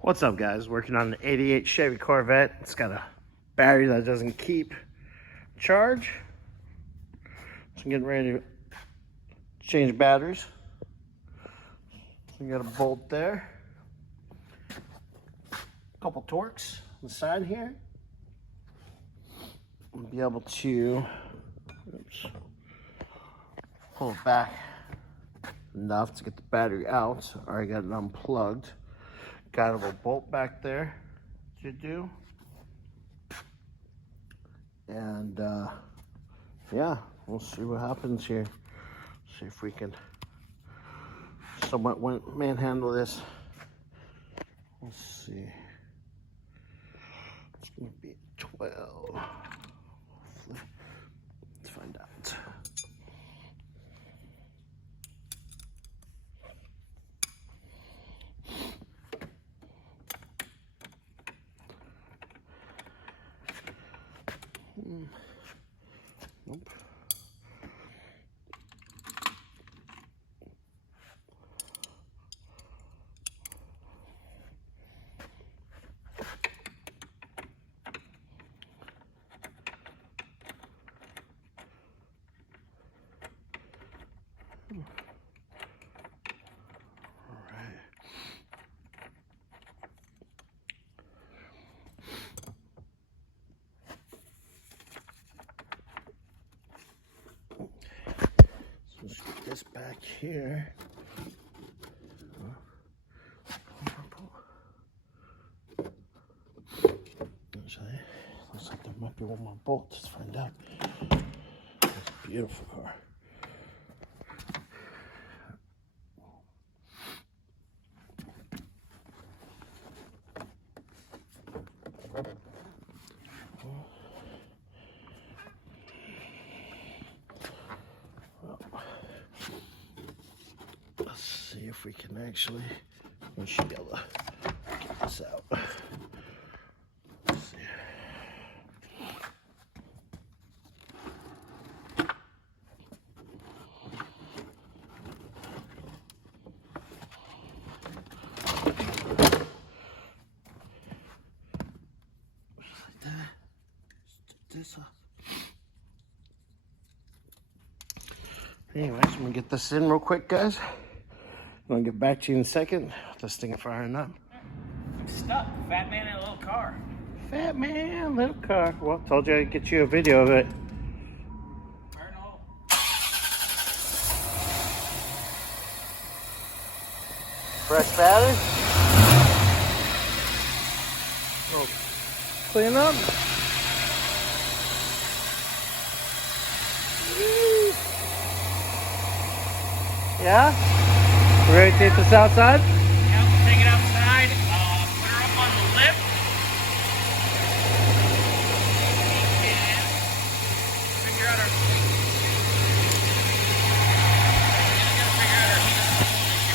What's up, guys? Working on an 88 Chevy Corvette. It's got a battery that doesn't keep charge. So I'm getting ready to change batteries. So we got a bolt there. A couple Torx on the side here. I'll be able to pull it back enough to get the battery out. Already got it unplugged. Got a little bolt back there to do. And yeah, we'll see what happens here. See if we can somewhat manhandle this. Let's see. It's gonna be 12. Hopefully. Let's find out. Nope. Let's get this back here. Actually, looks like there might be one more bolt. Let's find out. It's a beautiful car. Let's see if we can actually, we should be able to get this out. Let's see. Just like that. Just take this off. Anyways, I'm gonna get this in real quick, guys. I'm gonna get back to you in a second. This thing firing up. I'm stuck. Fat man in a little car. Fat man, little car. Well, told you I'd get you a video of it. Burn hole. Fresh battery. Oh, clean up. Yeah? We ready to take this outside? Yep, take it outside. Put her up on the lip. We can figure out our heat issue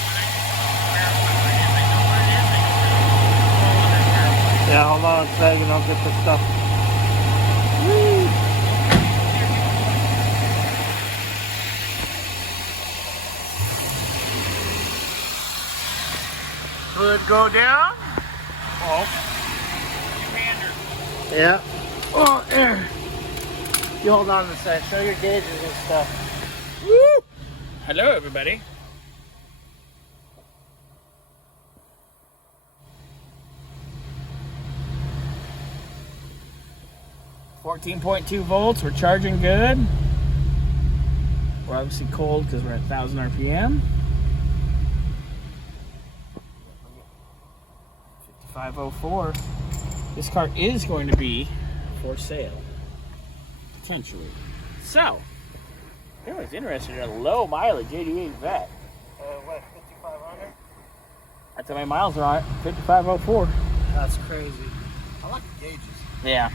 when I verify what it is. I know what it is. I know Yeah, hold on a second. I'll get this stuff. Woo. Hood go down. Oh. Two-hander. Yeah. Oh, there. You hold on a sec. Show your gauges and stuff. Woo! Hello, everybody. .2 volts. We're charging good. We're obviously cold because we're at 1,000 RPM. 5504. This car is going to be for sale, potentially. So, if anyone's interested in a low mileage 88 Vet, What, 5,500? that's how many miles are on it. 5504. That's crazy. I like the gauges. Yeah.